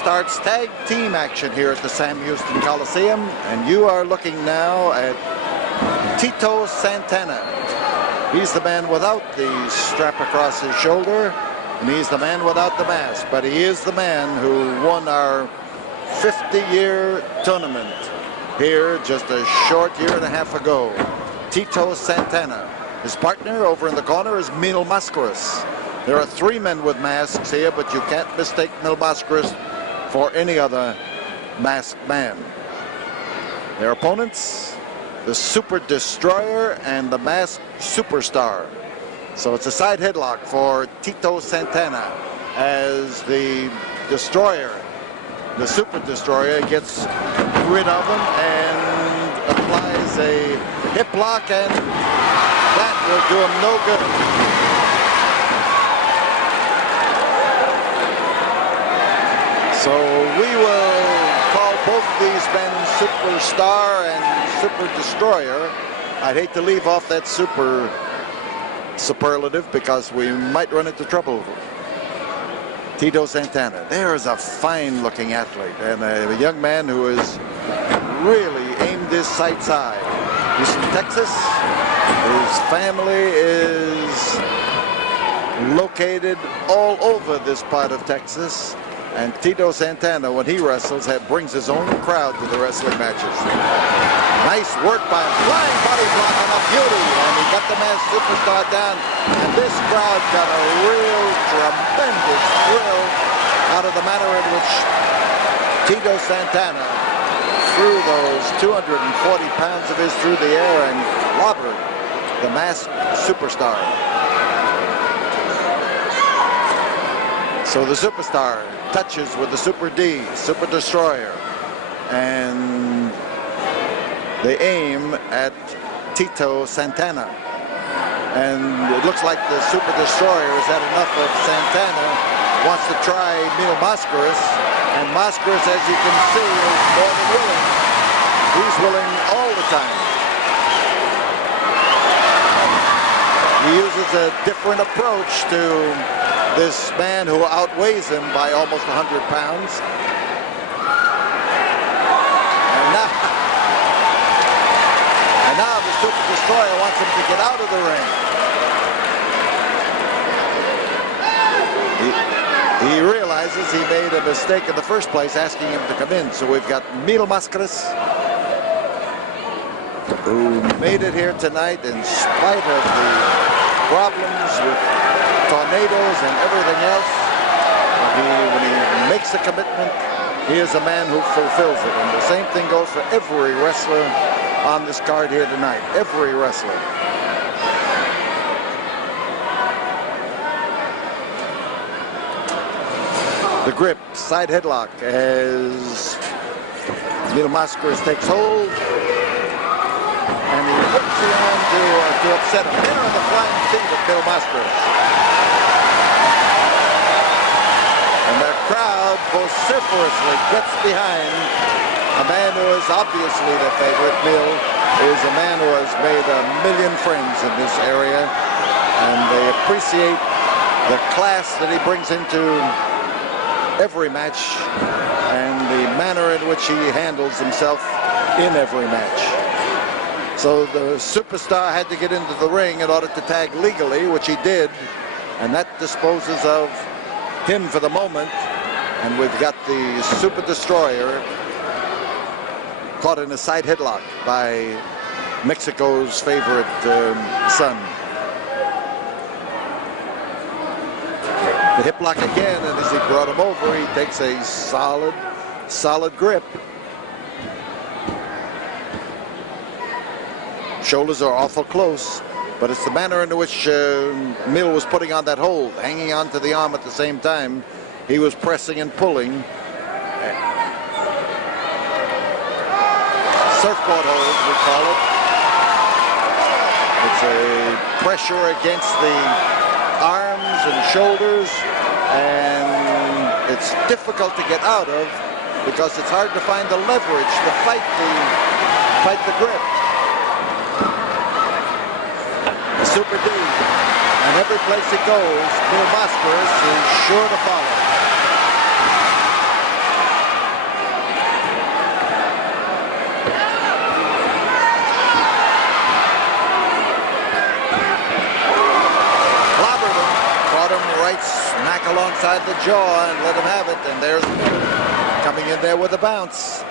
starts tag team action here at the Sam Houston Coliseum, and you are looking now at Tito Santana. He's the man without the strap across his shoulder, and he's the man without the mask, but he is the man who won our 50-year tournament here just a short year and a half ago. Tito Santana. His partner over in the corner is Mascaras. There are three men with masks here, but you can't mistake Mascaras for any other masked man. Their opponents, the Super Destroyer and the Masked Superstar. So it's a side headlock for Tito Santana as the Destroyer, the Super Destroyer, gets rid of him and applies a hip lock, and that will do him no good. So we will call both these men Superstar and Super Destroyer. I'd hate to leave off that super superlative because we might run into trouble. Tito Santana. There is a fine-looking athlete and a young man who has really aimed his sights high. He's from Texas. His family is located all over this part of Texas. And Tito Santana, when he wrestles, brings his own crowd to the wrestling matches. Nice work by him. Flying body block on a beauty. And he got the Masked Superstar down. And this crowd got a real tremendous thrill out of the manner in which Tito Santana threw those 240 pounds of his through the air and clobbered the Masked Superstar. So the Superstar touches with the Super D, Super Destroyer, and they aim at Tito Santana. And it looks like the Super Destroyer has had enough of Santana, wants to try Mascaras, and Mascaras, as you can see, is more than willing. He's willing all the time. He uses a different approach to this man who outweighs him by almost 100 pounds. And now the Super Destroyer wants him to get out of the ring. He realizes he made a mistake in the first place asking him to come in. So we've got Mascaras, who made it here tonight in spite of the problems with tornadoes and everything else. When he makes a commitment, he is a man who fulfills it. And the same thing goes for every wrestler on this card here tonight. Every wrestler. The grip, side headlock as Mascaras takes hold. And he hooks the arm to upset him. There are the flying feet of Mascaras. And the crowd vociferously gets behind a man who is obviously their favorite. Mill is a man who has made 1 million friends in this area, and they appreciate the class that he brings into every match and the manner in which he handles himself in every match. So the Superstar had to get into the ring in order to tag legally, which he did, and that disposes of him for the moment. And we've got the Super Destroyer caught in a side headlock by Mexico's favorite son. The hip lock again, and as he brought him over, he takes a solid grip. Shoulders are awful close, but it's the manner in which Mill was putting on that hold, hanging onto the arm at the same time. He was pressing and pulling. Surfboard hold, we call it. It's a pressure against the arms and shoulders, and it's difficult to get out of because it's hard to find the leverage to fight the grip. The Super D, and every place he goes, Mascaras is sure to follow. alongside the jaw and let him have it. And there's coming in there with a bounce.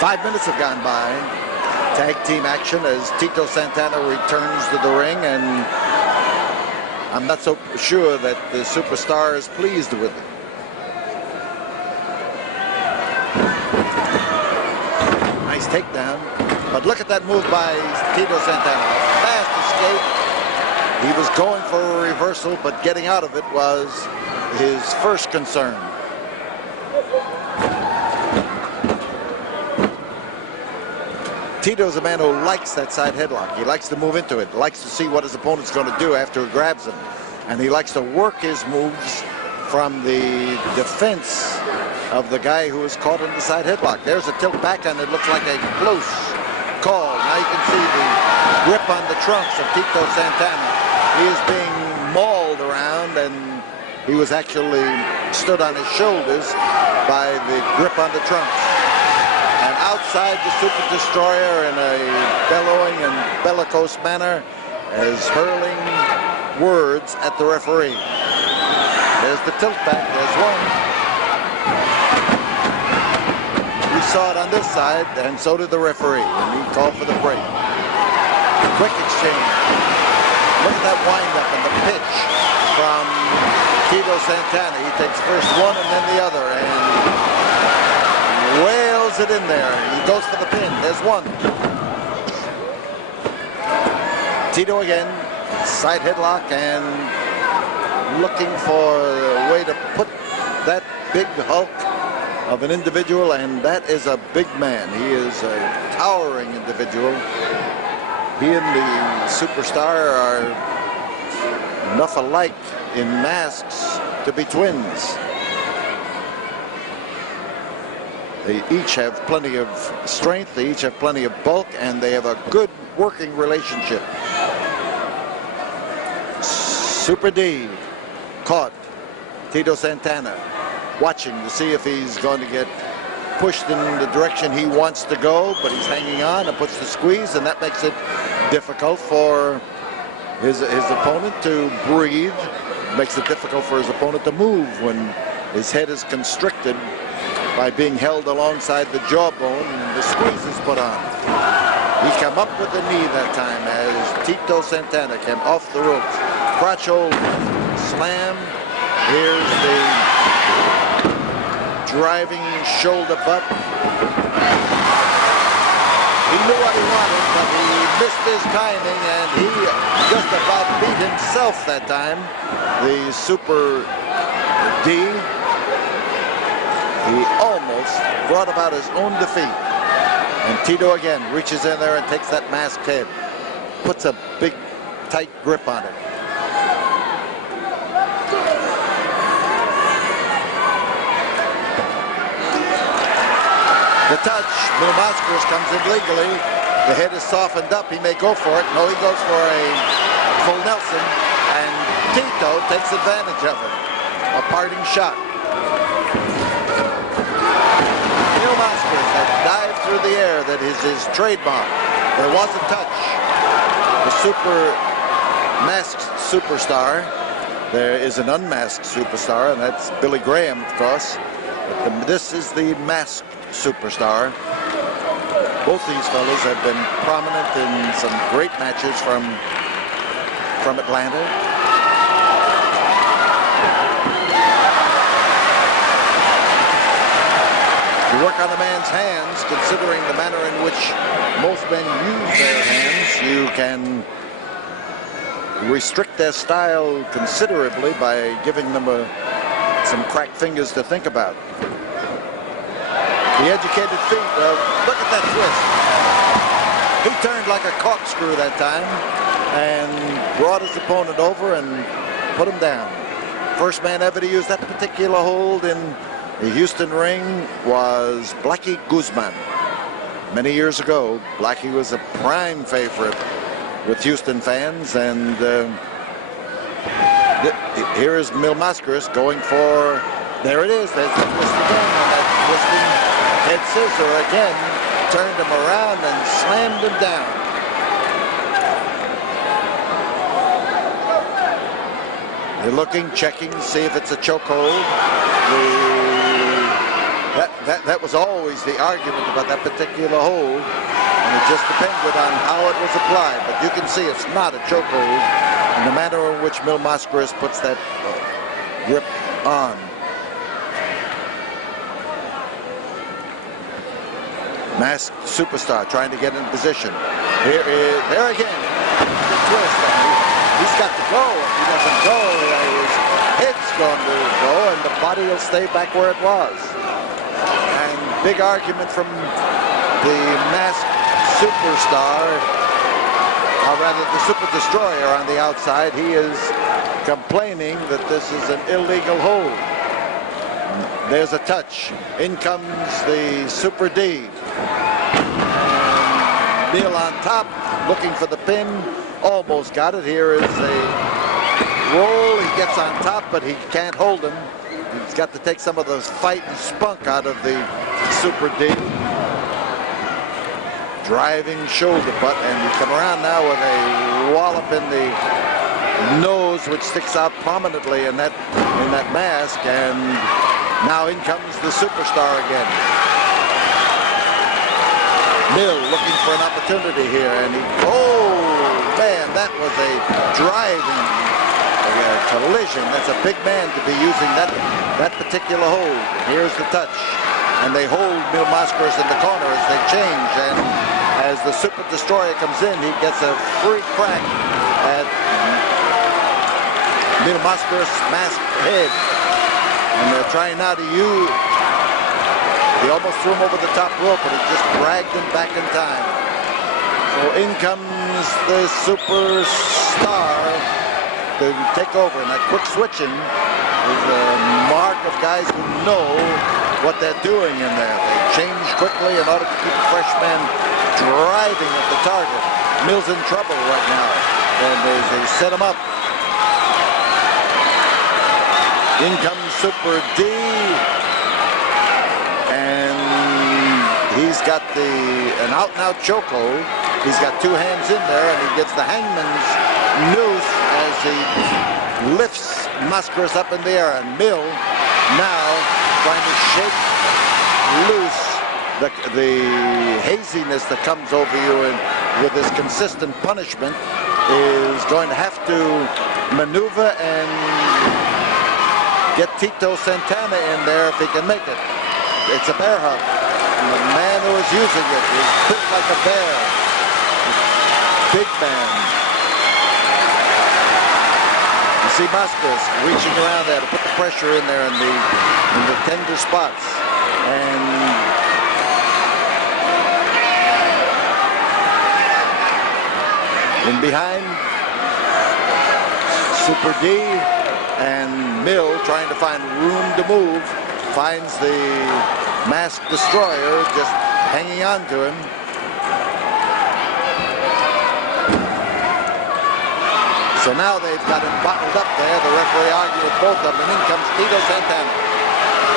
Five minutes have gone by. Tag team action as Tito Santana returns to the ring, and I'm not so sure that the superstar is pleased with it. Nice takedown, but look at that move by Tito Santana. Fast escape. He was going for a reversal, but getting out of it was his first concern. Tito's a man who likes that side headlock. He likes to move into it, likes to see what his opponent's going to do after he grabs him. And he likes to work his moves from the defense of the guy who is caught in the side headlock. There's a tilt back, and it looks like a close call. Now you can see the grip on the trunks of Tito Santana. He is being mauled around, and he was actually stood on his shoulders by the grip on the trunks. And outside the Super Destroyer in a bellowing and bellicose manner is hurling words at the referee. There's the tilt back. There's one. We saw it on this side, and so did the referee, and he called for the break. Quick exchange. Look at that wind-up and the pitch from Tito Santana. He takes first one and then the other, and wails it in there. He goes for the pin. There's one. Tito again, side headlock, and looking for a way to put that big hulk of an individual, and that is a big man. He is a towering individual. He and the superstar are enough alike in masks to be twins. They each have plenty of strength, they each have plenty of bulk, and they have a good working relationship. Super D caught Tito Santana, watching to see if he's going to get pushed in the direction he wants to go, but he's hanging on and puts the squeeze, and that makes it difficult for his opponent to breathe. Makes it difficult for his opponent to move when his head is constricted by being held alongside the jawbone and the squeeze is put on. He came up with the knee that time as Tito Santana came off the ropes. Crotch hold, slam. Here's the driving shoulder butt. He knew what he wanted, but he missed his timing, and he just about beat himself that time. The Super D. He almost brought about his own defeat. And Tito again reaches in there and takes that masked head. Puts a big, tight grip on it. The touch, Mascaras comes in legally. The head is softened up. He may go for it. No, he goes for a full Nelson. And Tito takes advantage of it. A parting shot. Mascaras had dived through the air. That is his trademark. There was a touch. The masked superstar. There is an unmasked superstar, and that's Billy Graham, of course. But this is the masked superstar. Both these fellows have been prominent in some great matches from Atlanta. You work on a man's hands, considering the manner in which most men use their hands, you can restrict their style considerably by giving them some cracked fingers to think about. The educated feet, look at that twist. He turned like a corkscrew that time and brought his opponent over and put him down. First man ever to use that particular hold in the Houston ring was Blackie Guzman. Many years ago, Blackie was a prime favorite with Houston fans, and here is Mascaras going for There it is. There's the twist again. And that twisting head scissor again turned him around and slammed him down. They're looking, checking, see if it's a chokehold. That was always the argument about that particular hold. And it just depended on how it was applied. But you can see it's not a chokehold in the manner in which Mil Mascaras puts that grip on. Masked Superstar trying to get in position. There again. The twist. He's got to go. If he doesn't go, his head's going to go, and the body will stay back where it was. And big argument from the Masked Superstar, or rather the Super Destroyer on the outside. He is complaining that this is an illegal hold. There's a touch. In comes the Super D. And Mil on top, looking for the pin. Almost got it. Here is a roll. He gets on top, but he can't hold him. He's got to take some of the fight and spunk out of the Super D. Driving shoulder butt, and you come around now with a wallop in the nose, which sticks out prominently in that mask, and now in comes the Superstar again. Mil looking for an opportunity here, and oh man, that was a driving collision. That's a big man to be using that particular hold. Here's the touch, and they hold Mil Mascaras in the corner as they change, and as the Super Destroyer comes in, he gets a free crack at Mil Mascaras' masked head. And they're trying now to use. He almost threw him over the top rope, but he just dragged him back in time. So in comes the Superstar to take over. And that quick switching is a mark of guys who know what they're doing in there. They change quickly in order to keep a fresh man driving at the target. Mil's in trouble right now, and they set him up. In comes Super D, and he's got an out-and-out chokehold. He's got two hands in there, and he gets the hangman's noose as he lifts Mascaras up in the air, and Mil now trying to shake loose the haziness that comes over you, and with this consistent punishment is going to have to maneuver and get Tito Santana in there if he can make it. It's a bear hug, and the man who is using it is built like a bear. Big man. You see Mascaras reaching around there to put the pressure in there in the tender spots, and in behind, Super D and Mil trying to find room to move, finds the Masked Destroyer just hanging on to him. So now they've got him bottled up there. The referee arguing with both of them, and in comes Tito Santana.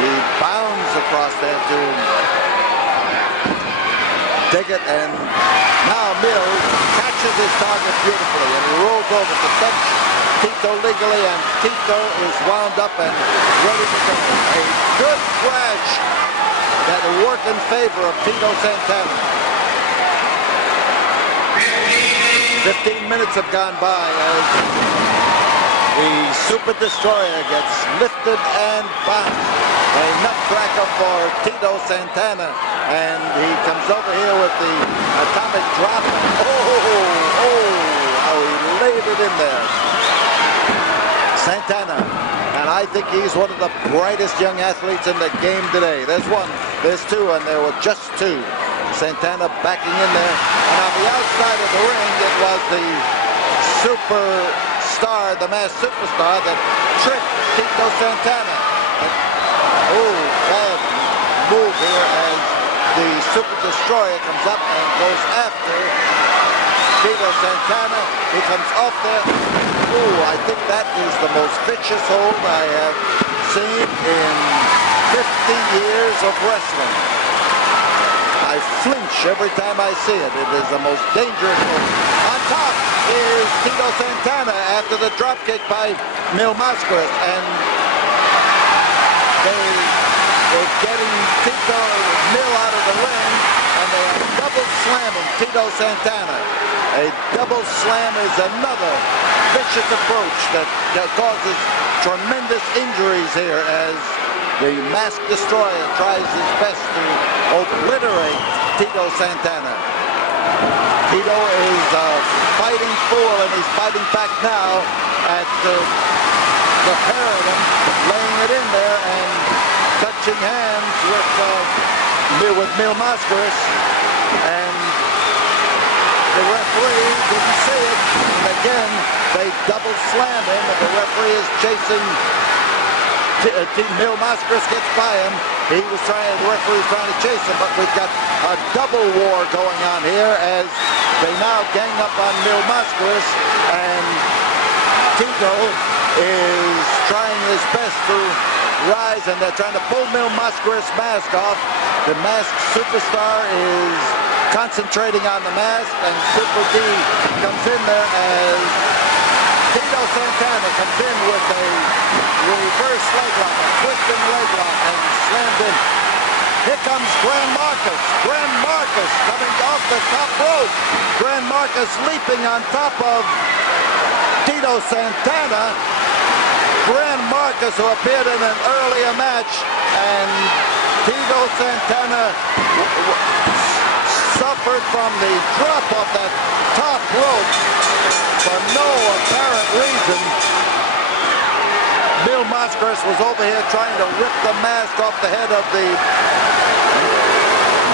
He bounds across there to take it, and now Mil catches his target beautifully, and he rolls over to touch Tito legally, and Tito is wound up and ready to go. A good crash that will work in favor of Tito Santana. 15 minutes have gone by as the Super Destroyer gets lifted and bounced. A nutcracker for Tito Santana, and he comes over here with the atomic drop. How he laid it in there. Santana, and I think he's one of the brightest young athletes in the game today. There's one, there's two, and there were just two. Santana backing in there, and on the outside of the ring, it was the Superstar, the Masked Superstar, that tricked Tito Santana. Bad move here as the Super Destroyer comes up and goes after Tito Santana. He comes off there. I think that is the most vicious hold I have seen in 50 years of wrestling. I flinch every time I see it. It is the most dangerous move. On top is Tito Santana after the drop kick by Mil Mascaras, and they're getting Mil out of the ring, and they are double slamming Tito Santana. A double slam is another vicious approach that causes tremendous injuries here as the Masked Destroyer tries his best to obliterate Tito Santana. Tito is a fighting fool, and he's fighting back now at the Paradigm, laying it in there and touching hands with Mil Mascaras, and the referee didn't see it. And again, they double slam him, and the referee is chasing. Mil Mascaras gets by him. The referee's trying to chase him, but we've got a double war going on here as they now gang up on Mil Mascaras, and Tito is trying his best to rise, and they're trying to pull Mil Mascaras' mask off. The masked superstar is concentrating on the mask, and Super D comes in there as Tito Santana comes in with a reverse leg lock, a twisting leg lock, and slams in. Here comes Grand Marcus. Grand Marcus coming off the top rope. Grand Marcus leaping on top of Tito Santana. Grand Marcus, who appeared in an earlier match, and Tito Santana suffered from the drop off that top rope for no apparent reason. Mil Mascaras was over here trying to rip the mask off the head of the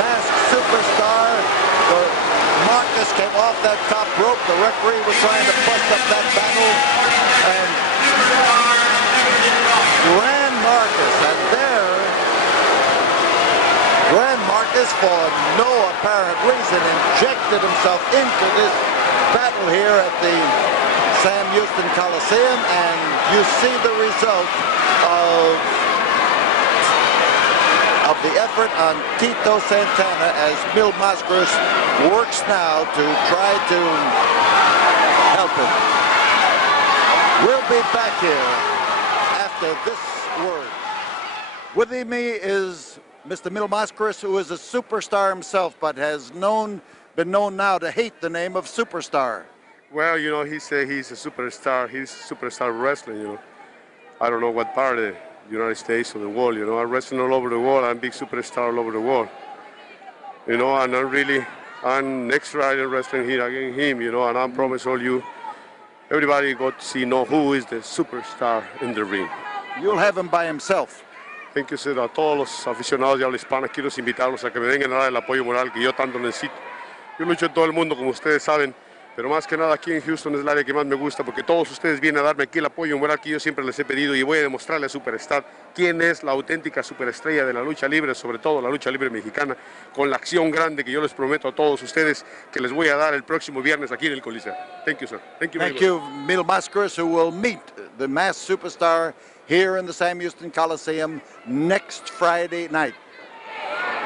masked superstar. Marcus came off that top rope. The referee was trying to bust up that battle, and Grand Marcus, and there Grand Marcus, for no apparent reason, injected himself into this battle here at the Sam Houston Coliseum, and you see the result of the effort on Tito Santana as Mil Mascaras works now to try to help him. We'll be back here after this word. With me is Mr. Mil Mascaras, who is a superstar himself, but has been known now to hate the name of superstar. Well, you know, he said he's a superstar. He's superstar wrestling, you know. I don't know what part of the United States or the world, you know. I'm wrestling all over the world. I'm a big superstar all over the world. You know, and I'm next Friday wrestling here against him, you know, and I promise all you, everybody got to know who is the superstar in the ring. You'll have him by himself. Thank you, sir. A todos los aficionados de habla hispana, quiero invitarlos a que me vengan a dar el apoyo moral que yo tanto necesito. Yo lucho en todo el mundo, como ustedes saben, pero más que nada aquí en Houston es el área que más me gusta, porque todos ustedes vienen a darme aquí el apoyo moral que yo siempre les he pedido, y voy a demostrarle a Superstar quién es la auténtica superestrella de la lucha libre, sobre todo la lucha libre mexicana, con la acción grande que yo les prometo a todos ustedes que les voy a dar el próximo viernes aquí en el Coliseo. Thank you, sir. Thank you, Mil Mascaras, who will meet the masked superstar here in the Sam Houston Coliseum next Friday night.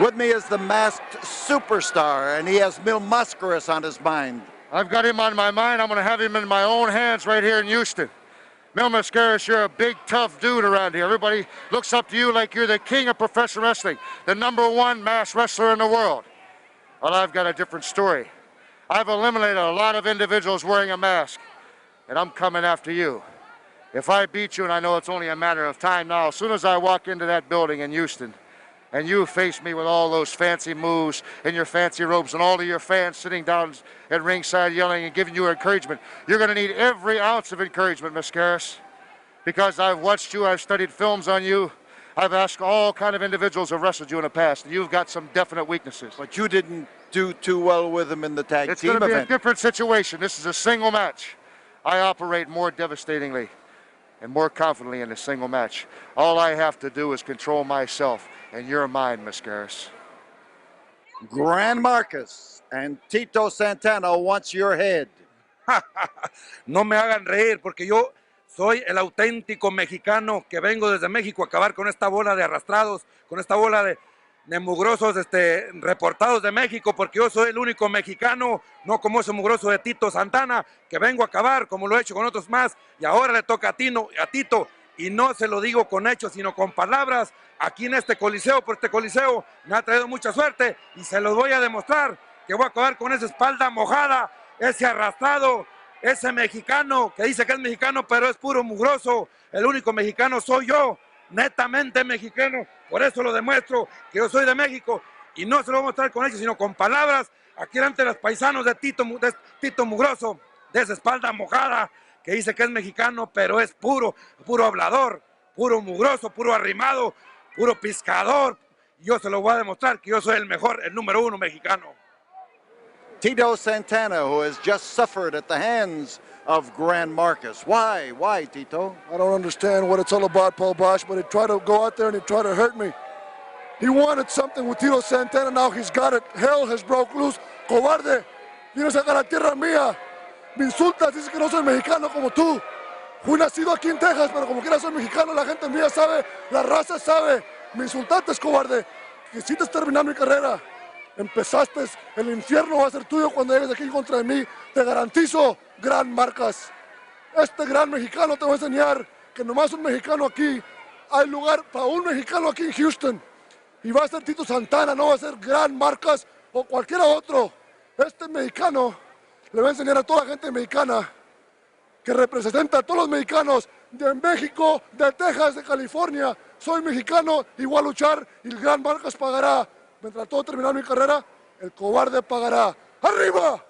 With me is the masked superstar, and he has Mil Mascaras on his mind. I've got him on my mind. I'm going to have him in my own hands right here in Houston. Mil Mascaras, you're a big, tough dude around here. Everybody looks up to you like you're the king of professional wrestling, the #1 masked wrestler in the world. Well, I've got a different story. I've eliminated a lot of individuals wearing a mask, and I'm coming after you. If I beat you, and I know it's only a matter of time now, as soon as I walk into that building in Houston, and you face me with all those fancy moves in your fancy robes and all of your fans sitting down at ringside yelling and giving you encouragement, you're going to need every ounce of encouragement, Mascaras, because I've watched you, I've studied films on you, I've asked all kind of individuals who have wrestled you in the past, and you've got some definite weaknesses. But you didn't do too well with him in the tag team event. It's going to be a different situation. This is a single match. I operate more devastatingly and more confidently in a single match. All I have to do is control myself, and you're mine, Mascaras. Grand Marcus and Tito Santana wants your head. No me hagan reír, porque yo soy el auténtico mexicano que vengo desde México a acabar con esta bola de arrastrados, con esta bola de mugrosos reportados de México, porque yo soy el único mexicano, no como ese mugroso de Tito Santana, que vengo a acabar como lo he hecho con otros más, y ahora le toca a Tito, y no se lo digo con hechos, sino con palabras, aquí en este coliseo, por este coliseo, me ha traído mucha suerte, y se los voy a demostrar, que voy a acabar con esa espalda mojada, ese arrastrado, ese mexicano que dice que es mexicano, pero es puro mugroso. El único mexicano soy yo, netamente mexicano. Por eso lo demuestro, que yo soy de México. Y no se lo voy a mostrar con hechos, sino con palabras. Aquí delante de los paisanos de Tito Mugroso, de esa espalda mojada, que dice que es mexicano, pero es puro hablador, puro mugroso, puro arrimado, puro pescador. Yo se lo voy a demostrar, que yo soy el mejor, el número 1 mexicano. Tito Santana, who has just suffered at the hands of Gran Marcus. Why? Why, Tito? I don't understand what it's all about, Paul Bosch, but he tried to go out there and he tried to hurt me. He wanted something with Tito Santana, now he's got it. Hell has broke loose. Cobarde, vienes acá a la tierra mía. Me insultas, dices que no soy mexicano como tú. Fui nacido aquí en Texas, pero como quiera soy mexicano, la gente mía sabe, la raza sabe. Me insultaste, cobarde. Quisiste terminar mi carrera. Empezaste, el infierno va a ser tuyo cuando llegues aquí en contra de mí. Te garantizo, Gran Marcas. Este gran mexicano te va a enseñar que nomás un mexicano aquí, hay lugar para un mexicano aquí en Houston. Y va a ser Tito Santana, no va a ser Gran Marcas o cualquiera otro. Este mexicano le va a enseñar a toda la gente mexicana que representa a todos los mexicanos de México, de Texas, de California. Soy mexicano y voy a luchar y el Gran Marcas pagará. Mientras todo terminar mi carrera, el cobarde pagará. ¡Arriba!